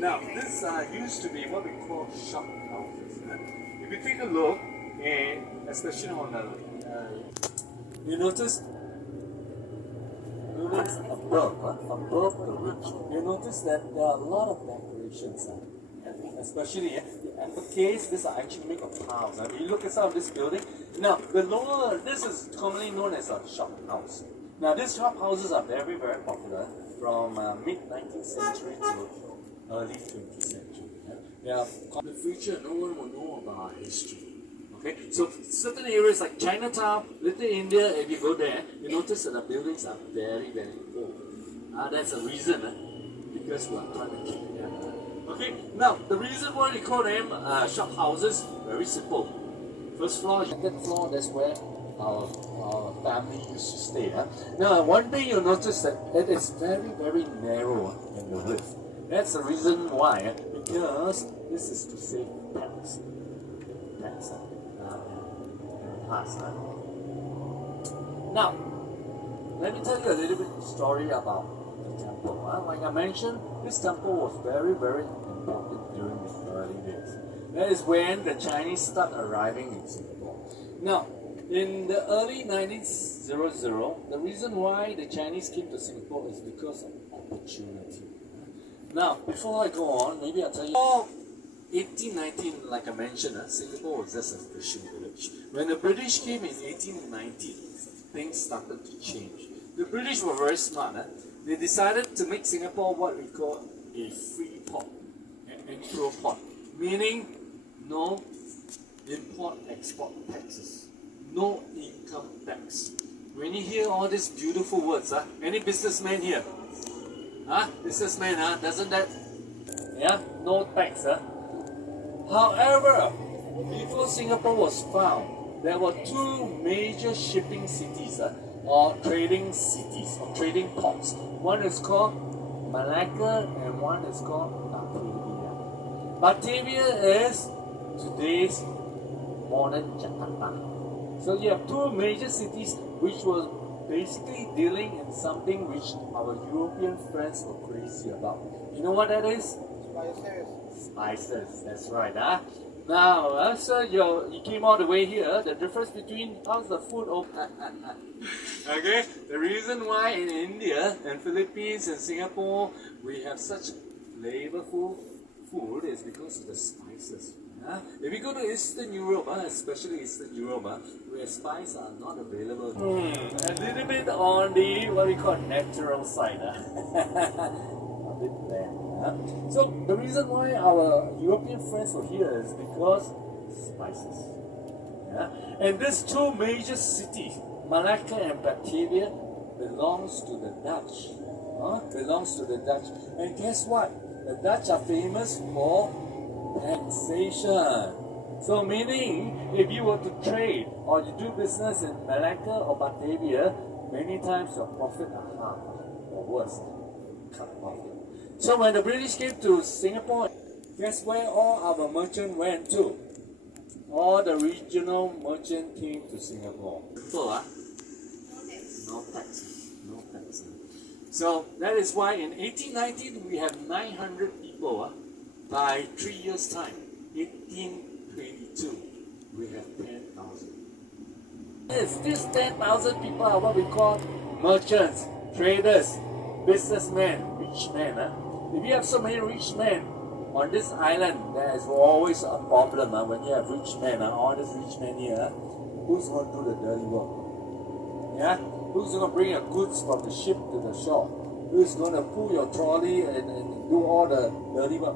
Now, this used to be what we call shop houses. If you take a look, and especially on the, you notice above the roof, you notice that there are a lot of decorations. Especially at the case, these are actually made of tiles. If you look at some of this building, now the lower, this is commonly known as a shop house. Now these shop houses are very, very popular from mid-19th century to early 20th century. Yeah, in the future, no one will know about our history. Okay, so certain areas like Chinatown, Little India, if you go there, you notice that the buildings are very, very old. That's a reason, because we are trying to keep them. Okay, now the reason why we call them shop houses, very simple. First floor, second floor, that's where our family used to stay. Now, one thing you'll notice that it is very, very narrow in the width. That's the reason why, because this is to save tax. Tax in the past. Now, let me tell you a little bit story about the temple. Like I mentioned, this temple was very, very important during the early days. That is when the Chinese start arriving in Singapore. Now, in the early 1900, the reason why the Chinese came to Singapore is because of opportunity. Now, before I go on, maybe I'll tell you. 1819, like I mentioned, Singapore was just a fishing village. When the British came in 1819, things started to change. The British were very smart. They decided to make Singapore what we call a free port, an intro port, meaning no import-export taxes, no income tax. When you hear all these beautiful words, any businessman here? Businessman, doesn't that? Yeah, no tax. However, before Singapore was found, there were two major shipping cities, or trading cities, or trading ports. One is called Malacca and one is called Batavia. Batavia is today's modern Jakarta. So you have two major cities which were basically dealing in something which our European friends were crazy about. You know what that is? Spices, that's right. Now, so you came all the way here. The difference between how's the food okay, the reason why in India and Philippines and Singapore we have such flavorful food is because of the spices. If you go to Eastern Europe, especially Eastern Europe, where spices are not available, a little bit on the what we call natural side. A bit there. So the reason why our European friends were here is because spices. And these two major cities, Malacca and Batavia, belongs to the Dutch. Belongs to the Dutch. And guess what? The Dutch are famous for taxation. So meaning, if you were to trade or you do business in Malacca or Batavia, many times your profit are half or worse, cut off. So when the British came to Singapore, guess where all our merchants went to? All the regional merchants came to Singapore. Simple, no tax. No tax. So that is why in 1819 we have 900 people. By 3 years' time, 1822, we have 10,000. Yes, these 10,000 people are what we call merchants, traders, businessmen, rich men. If you have so many rich men on this island, there is always a problem when you have rich men, all these rich men here. Who's going to do the dirty work? Yeah? Who's going to bring your goods from the ship to the shore? Who's going to pull your trolley and do all the dirty work?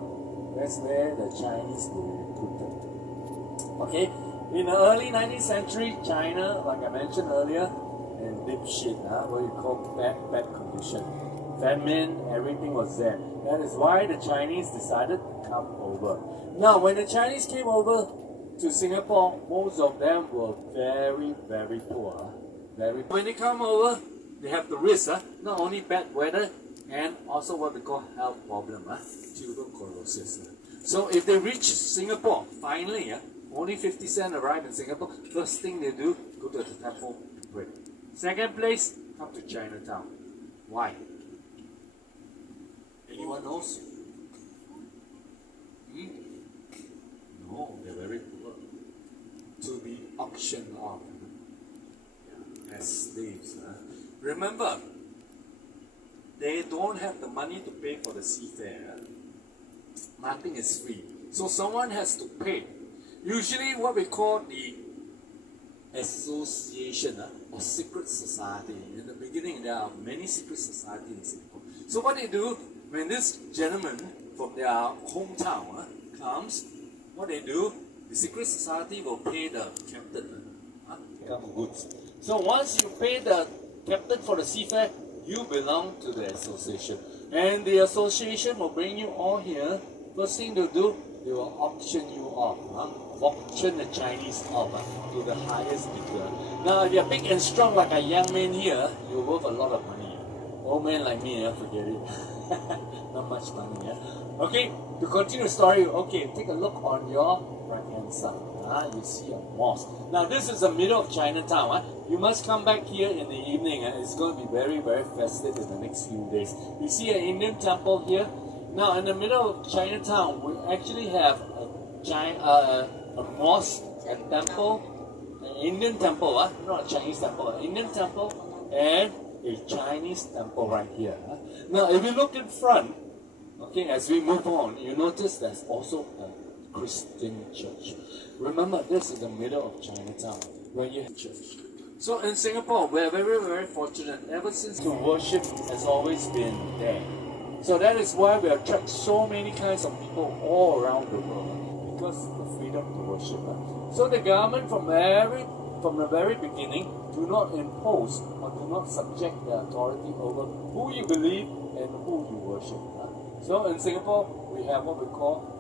That's where the Chinese were recruited. Okay? In the early 19th century, China, like I mentioned earlier, in deep shit, what you call bad condition. Famine, everything was there. That is why the Chinese decided to come over. Now, when the Chinese came over to Singapore, most of them were very, very poor. When they come over, they have the risk, not only bad weather, and also what we call health problem, tuberculosis. So if they reach Singapore, finally, only 50 cents arrive in Singapore, first thing they do, go to the temple to pray. Second place, come to Chinatown. Why? Anyone knows? auctioned off as slaves. Remember, they don't have the money to pay for the seafare. Nothing is free. So someone has to pay. Usually what we call the association or secret society. In the beginning, there are many secret societies in Singapore. So what they do, when this gentleman from their hometown comes, what they do, the secret society will pay the captain of goods. So once you pay the captain for the seafare, you belong to the association. And the association will bring you all here. First thing to do, they will auction you off. Auction the Chinese off to the highest bidder. Now, if you're big and strong like a young man here, you're worth a lot of money. Old man like me, forget it. Not much money. Okay, to continue the story, okay, take a look on your right hand side. You see a mosque. Now, this is the middle of Chinatown. You must come back here in the evening. It's going to be very, very festive in the next few days. You see an Indian temple here. Now, in the middle of Chinatown, we actually have a mosque, a temple, an Indian temple, not a Chinese temple, an Indian temple, and a Chinese temple right here. Now, if you look in front, okay, as we move on, you notice there's also a Christian church. Remember, this is the middle of Chinatown, where you have church. So in Singapore, we're very, very fortunate. Ever since the worship has always been there. So that is why we attract so many kinds of people all around the world, because of the freedom to worship. So the government from the very beginning do not impose or do not subject their authority over who you believe and who you worship. So in Singapore, we have what we call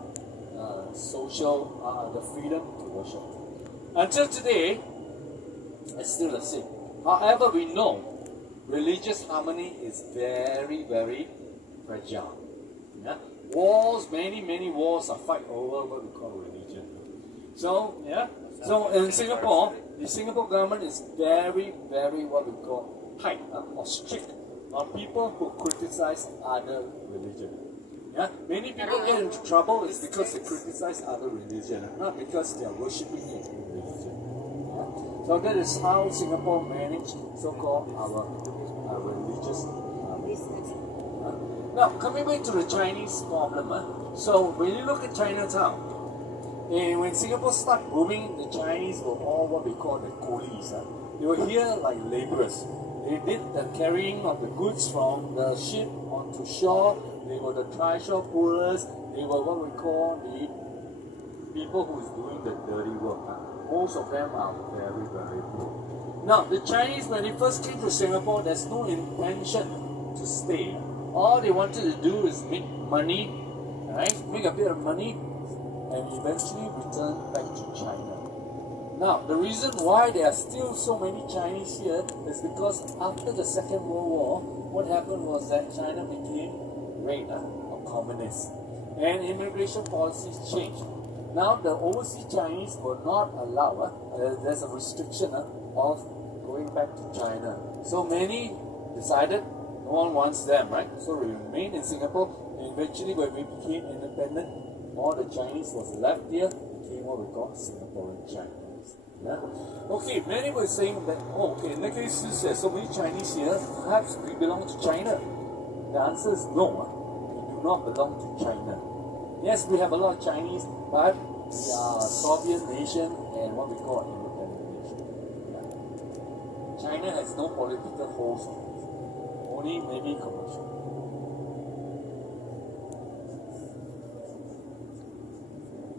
the freedom to worship. Until today, it's still the same. However, we know religious harmony is very, very fragile. Wars, many wars are fight over what we call religion. So, so in Singapore, the Singapore government is very, very what we call tight or strict on people who criticize other religion. Many people get into trouble is because they criticize other religion, not because they are worshipping a new religion. So that is how Singapore managed so-called our religious Now, coming back to the Chinese problem, so when you look at Chinatown, and when Singapore started booming, the Chinese were all what we call the coolies. They were here like laborers. They did the carrying of the goods from the ship onto shore. They were the trishaw pullers. They were what we call the people who is doing the dirty work. Most of them are very, very poor. Now, the Chinese, when they first came to Singapore, there's no intention to stay. All they wanted to do is make money, right? Make a bit of money, and eventually return back to China. Now, the reason why there are still so many Chinese here is because after the Second World War, what happened was that China became great or communist, and immigration policies changed. Now, the overseas Chinese were not allowed, there's a restriction of going back to China. So many decided no one wants them, right? So we remained in Singapore, and eventually when we became independent, all the Chinese was left here, became what we call Singaporean Chinese. Okay, many were saying that, in that case, since there's so many Chinese here, perhaps we belong to China. The answer is no, we do not belong to China. Yes, we have a lot of Chinese, but we are a Soviet nation and what we call an independent nation. China has no political host, only maybe commercial.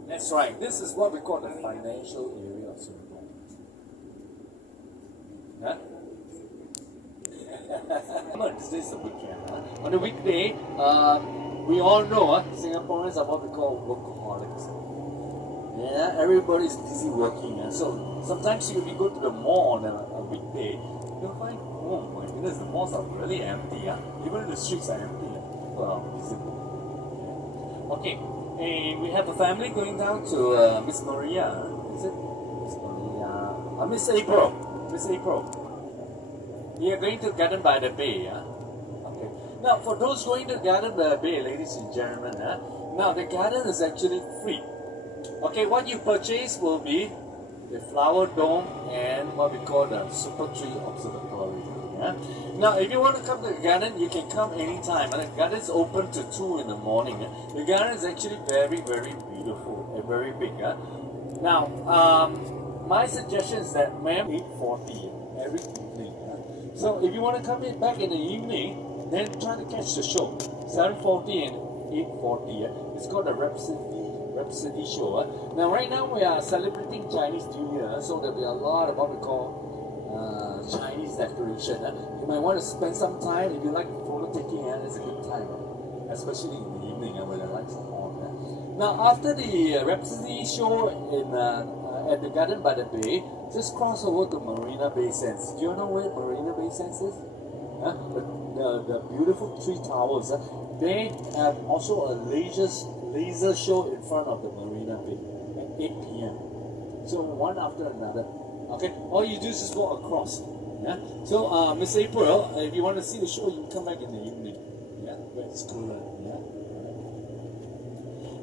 That's right, this is what we call the financial area of Singapore. This is a weekend. On the weekday, we all know Singaporeans are what we call workaholics. Everybody's busy working. So sometimes if you go to the mall on a weekday, you'll find, oh my goodness, the malls are really empty. Even the streets are empty. People are busy. Okay, and we have a family going down to Miss Maria. Is it? Miss Maria. Miss April. Miss April. We are going to Garden by the Bay. Okay. Now, for those going to Garden by the Bay, ladies and gentlemen, now the garden is actually free. Okay, what you purchase will be the flower dome, and what we call the super tree observatory. Yeah? Now, if you want to come to the garden, you can come anytime. And the garden is open to 2 in the morning. The garden is actually very, very beautiful and very big. Now, my suggestion is that, ma'am, 8:40 every evening. So, if you want to come in back in the evening, then try to catch the show. 7:40 and 8:40. It's called the Rhapsody Show. Now, right now we are celebrating Chinese New Year, so there'll be a lot of what we call Chinese decoration. You might want to spend some time if you like photo taking. It's a good time, especially in the evening when the lights are on. Now, after the Rhapsody Show at the Garden by the Bay, just cross over to Marina Bay Sands. Do you know where Marina Bay Sands is? The beautiful 3 towers. They have also a laser show in front of the Marina Bay at 8 p.m. So one after another. Okay, all you do is just go across. Yeah. So Miss April, if you want to see the show, you can come back in the evening. Yeah, where it's cooler. Yeah.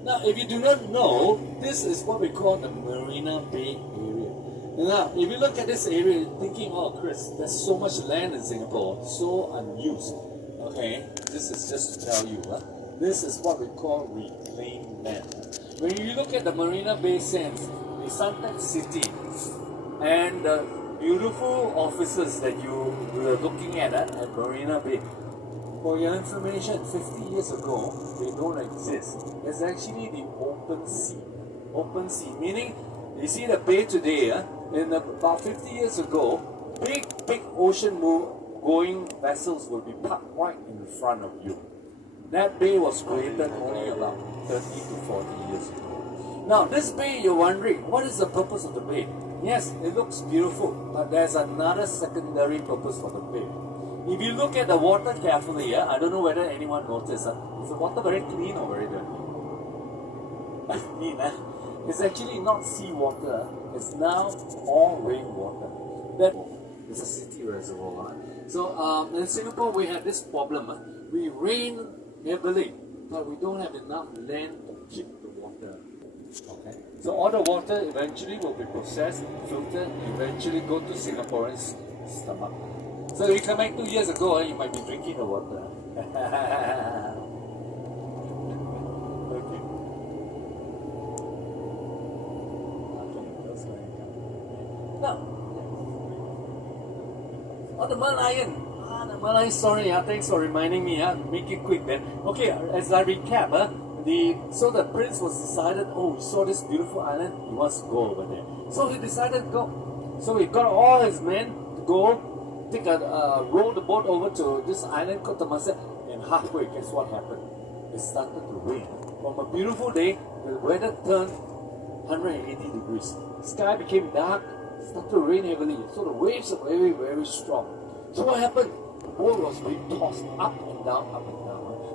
Now, if you do not know, this is what we call the Marina Bay area. Now, if you look at this area, you're thinking, oh, Chris, there's so much land in Singapore, so unused. Okay, this is just to tell you, this is what we call reclaimed land. When you look at the Marina Bay Sands, the Suntec City, and the beautiful offices that you are looking at Marina Bay, for your information, 50 years ago, they don't exist. It's actually the open sea. Open sea, meaning, you see the bay today, about 50 years ago, big ocean going vessels will be parked right in front of you. That bay was created only about 30 to 40 years ago. Now, this bay, you're wondering, what is the purpose of the bay? Yes, it looks beautiful, but there's another secondary purpose for the bay. If you look at the water carefully, I don't know whether anyone noticed, is the water very clean or very dirty? Clean, It's actually not seawater, it's now all rainwater. That is a city reservoir. So in Singapore, we have this problem. We rain heavily, but we don't have enough land to keep the water. Okay. So all the water eventually will be processed, filtered, and eventually go to Singaporeans' stomach. So if you come back 2 years ago, you might be drinking the water. Now, the Merlion. The Merlion story. Thanks for reminding me. Make it quick then. Okay, as I recap, so the prince was decided, he saw this beautiful island, he wants to go over there. So he decided to go. So he got all his men to go, row the boat over to this island called Temasek, and halfway, guess what happened? It started to rain. From a beautiful day, the weather turned 180 degrees. The sky became dark, started to rain heavily, so the waves are very, very strong. So what happened? The boat was being tossed up and down, up and down.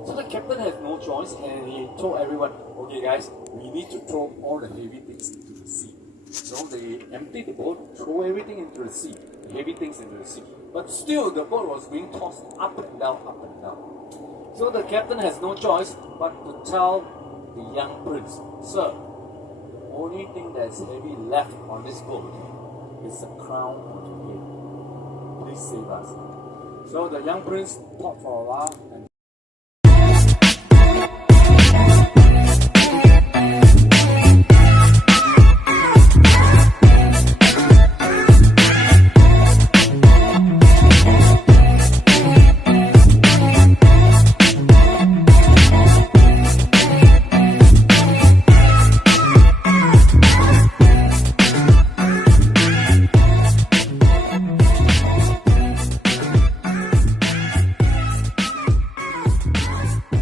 So the captain had no choice, and he told everyone, okay guys, we need to throw all the heavy things into the sea. So they emptied the boat, throw everything into the sea, the heavy things into the sea. But still, the boat was being tossed up and down, up and down. So the captain has no choice but to tell the young prince, sir, the only thing that's heavy left on this boat is the crown of the head. Please save us. So the young prince thought for a while